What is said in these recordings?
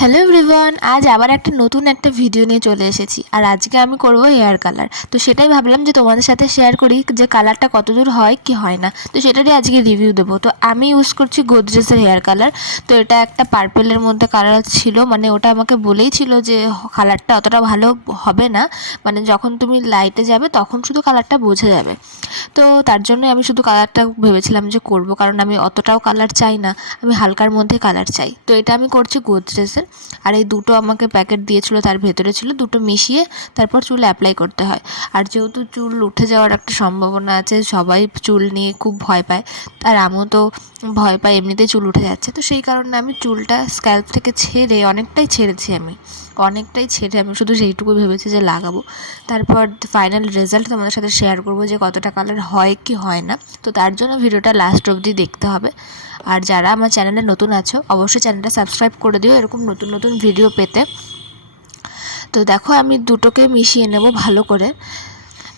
Hello everyone, আজ আবার একটা নতুন ভিডিও নিয়ে চলে এসেছি। আর আজকে আমি করব হেয়ার কালার। তো সেটাই ভাবলাম যে তোমাদের সাথে শেয়ার করি যে কালারটা কতদূর হয় কি হয় না। তো সেটারই আজকে রিভিউ দেবো। তো আমি ইউজ করছি গোদরেজের হেয়ার কালার। তো এটা একটা পার্পেলের মধ্যে কালার ছিল, মানে ওটা আমাকে বলেই ছিল যে কালারটা অতটা ভালো হবে না, মানে যখন তুমি লাইটে যাবে তখন শুধু কালারটা বোঝা যাবে। তো তার জন্য আমি শুধু কালারটা ভেবেছিলাম যে করব, কারণ আমি অতটাও কালার চাই না, আমি হালকার মধ্যে কালার চাই। তো এটা আমি করছি গোদরেজের। আর এই দুটো আমাকে প্যাকেট দিয়েছিল, তার ভেতরে ছিল দুটো মিশিয়ে তারপর চুলে অ্যাপ্লাই করতে হয়। আর যেহেতু চুল উঠে যাওয়ার একটা সম্ভাবনা আছে, সবাই চুল নিয়ে খুব ভয় পায়, আর আমিও তো ভয় পাই, এমনিতেই চুল উঠে যাচ্ছে। তো সেই কারণে আমি চুলটা স্ক্যাল্প থেকে ছেড়ে অনেকটাই ছেড়েছি, আমি শুধু সেইটুকু ভেবেছি যে লাগাবো। তারপর ফাইনাল রেজাল্ট তোমাদের সাথে শেয়ার করবো যে কতটা কালার হয় কি হয় না। তো তার জন্য ভিডিওটা লাস্ট অবধি দেখতে হবে। আর যারা আমার চ্যানেলে নতুন আছো অবশ্যই চ্যানেলটা সাবস্ক্রাইব করে দিও এরকম নতুন নতুন ভিডিও পেতে। তো দেখো আমি দুটোকে মিশিয়ে নেব ভালো করে।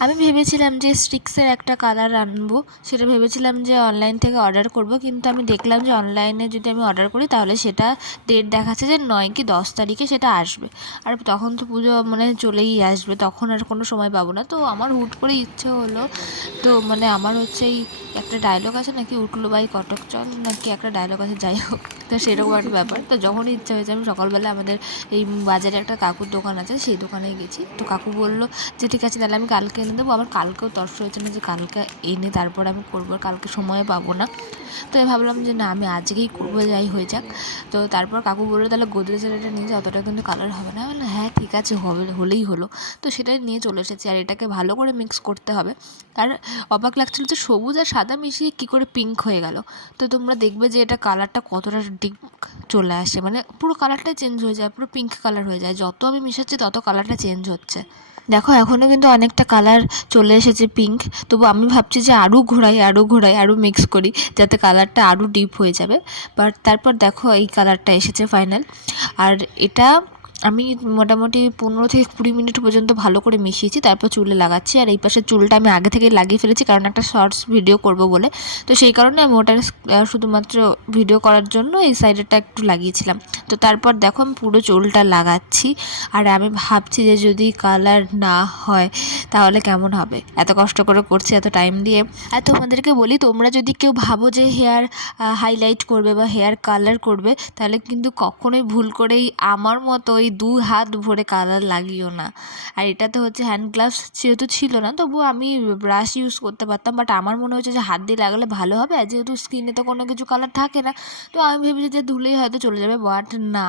আমি ভেবেছিলাম যে স্টিক্সের একটা কালার আনবো, সেটা ভেবেছিলাম যে অনলাইন থেকে অর্ডার করব, কিন্তু আমি দেখলাম যে অনলাইনে যদি আমি অর্ডার করি তাহলে সেটা ডেট দেখাচ্ছে যে 9 কি 10 তারিখে সেটা আসবে। আর তখন তো পুজো মানে চলেই আসবে, তখন আর কোনো সময় পাবো না। তো আমার হুট করে ইচ্ছে হলো, তো মানে আমার হচ্ছে এই একটা ডায়লগ আছে নাকি, উঠলো বাই কটক চল নাকি একটা ডায়লগ আছে, যাই হোক, তো সেরকম একটা ব্যাপার। তো যখনই ইচ্ছা হয়েছে আমি সকালবেলা আমাদের এই বাজারে একটা কাকুর দোকান আছে, সেই দোকানে গেছি। তো কাকু বললো যে ঠিক আছে তাহলে আমি কালকে এনে দেবো। আমার কালকেও তর্স হয়েছে না যে কালকে এনে তারপর আমি করবো, কালকে সময় পাবো না। তো ভাবলাম যে না, আমি আজকেই করবো, যাই হয়ে যাক। তো তারপর কাকু বললো তাহলে গোদরেজের এটা নিয়ে যে অতটা কিন্তু কালার হবে না। বললো হ্যাঁ ঠিক আছে, হলেই হলো। তো সেটাই নিয়ে চলে এসেছি। আর এটাকে ভালো করে মিক্স করতে হবে। আর অবাক লাগছিল যে সবুজ আর সাদা মিশিয়ে কী করে পিঙ্ক হয়ে গেল। তো তোমরা দেখবে যে এটা কালারটা কতটা ডিপ চলে আসে, মানে পুরো কালারটাই চেঞ্জ হয়ে যায়, পুরো পিঙ্ক কালার হয়ে যায়। যত আমি মিশাচ্ছি তত কালারটা চেঞ্জ হচ্ছে। দেখো এখনও কিন্তু অনেকটা কালার চলে এসেছে পিঙ্ক। তবু আমি ভাবছি যে আরও ঘোরাই আরও মিক্স করি, যাতে কালারটা আরও ডিপ হয়ে যাবে। বাট তারপর দেখো এই কালারটা এসেছে ফাইনাল। আর এটা আমি মোটামুটি 15 থেকে 20 মিনিট পর্যন্ত ভালো করে মিশিয়েছি, তারপর চুলে লাগাচ্ছি। আর এই পাশের চুলটা আমি আগে থেকেই লাগিয়ে ফেলেছি, কারণ একটা শর্টস ভিডিও করব বলে। তো সেই কারণে আমি ওটা শুধুমাত্র ভিডিও করার জন্য এই সাইডেরটা একটু লাগিয়েছিলাম। তো তারপর দেখো আমি পুরো চুলটা লাগাচ্ছি। আর আমি ভাবছি যে যদি কালার না হয় তাহলে কেমন হবে, এত কষ্ট করে করছি এত টাইম দিয়ে। আর তোমাদেরকে বলি, তোমরা যদি কেউ ভাবো যে হেয়ার হাইলাইট করবে বা হেয়ার কালার করবে, তাহলে কিন্তু কখনোই ভুল করেই আমার মতো ওই 2 হাত ভরে কালার লাগিও না। আর এটাতে হচ্ছে হ্যান্ড গ্লাভস যেহেতু ছিল না, তবুও আমি ব্রাশ ইউজ করতে পারতাম, বাট আমার মনে হচ্ছে যে হাত দিয়ে লাগালে ভালো হবে। আর যেহেতু স্কিনে তো কোনো কিছু কালার থাকে না, তো আমি ভেবেছি যে ধুলেই হয়তো চলে যাবে। বাট না,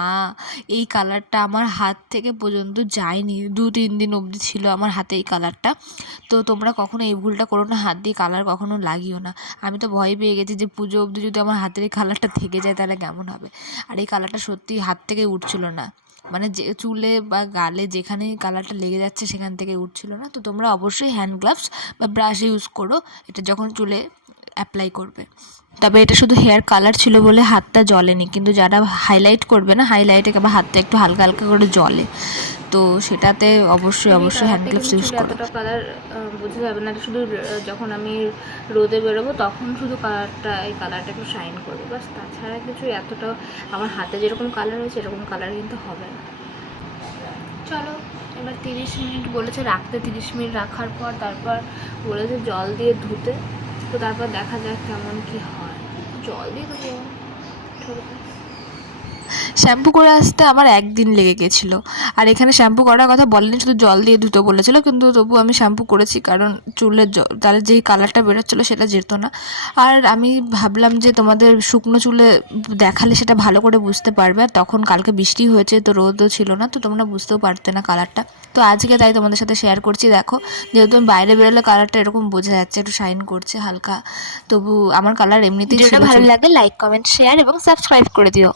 এই কালারটা আমার হাত থেকে পর্যন্ত যায়নি, 2-3 দিন অবধি ছিল আমার হাতে এই কালারটা। তো তোমরা কখনো এই ভুলটা করো না, হাত দিয়ে কালার কখনো লাগিও না। আমি তো ভয় পেয়ে গেছি যে পুজো অবধি যদি আমার হাতের এই কালারটা থেকে যায় তাহলে কেমন হবে। আর এই কালারটা সত্যিই হাত থেকে উঠছিল না, মানে যে চুলে বা গালে যেখানেই কালারটা লেগে যাচ্ছে সেখান থেকে উঠছিল না। তো তোমরা অবশ্যই হ্যান্ড গ্লাভস বা ব্রাশ ইউজ করো এটা যখন চুলে অ্যাপ্লাই করবে। তবে এটা শুধু হেয়ার কালার ছিল বলে হাতটা জ্বলেনি, কিন্তু যারা হাইলাইট করবে না, হাইলাইটে বা হাতটা একটু হালকা হালকা করে জ্বলে, তো সেটাতে অবশ্যই হ্যান্ড গ্লাভস ইউজ করো। এতটা কালার বোঝা যাবে না, শুধু যখন আমি রোদে বেরোবো তখন শুধু এই কালারটা একটু শাইন করবে, বাস। তাছাড়া কিছু এতটা আমার হাতে যেরকম কালার হয়েছে এরকম কালার কিন্তু হবে না। চলো এবার 30 মিনিট বলেছে রাখতে, 30 মিনিট রাখার পর তারপর বলেছে জল দিয়ে ধুতে। তো তারপর দেখা যাক কেমন কি হয়। জল দিয়ে দেবো। শ্যাম্পু করে আসতে আমার 1 দিন লেগে গেছিলো। আর এখানে শ্যাম্পু করার কথা বলেনি, শুধু জল দিয়ে ধুতে বলেছিল, কিন্তু তবু আমি শ্যাম্পু করেছি, কারণ চুলের তাহলে যেই কালারটা বেরোচ্ছিলো সেটা যেত না। আর আমি ভাবলাম যে তোমাদের শুকনো চুলে দেখালে সেটা ভালো করে বুঝতে পারবে। আর তখন কালকে বৃষ্টি হয়েছে, তো রোদও ছিল না, তো তোমরা বুঝতেও পারতে না কালারটা। তো আজকে তাই তোমাদের সাথে শেয়ার করছি। দেখো যেহেতু আমি বাইরে বেরোলে কালারটা এরকম বোঝা যাচ্ছে, একটু শাইন করছে হালকা, তবু আমার কালার এমনিতেই ছিল। ভালো লাগলে লাইক, কমেন্ট, শেয়ার এবং সাবস্ক্রাইব করে দিও।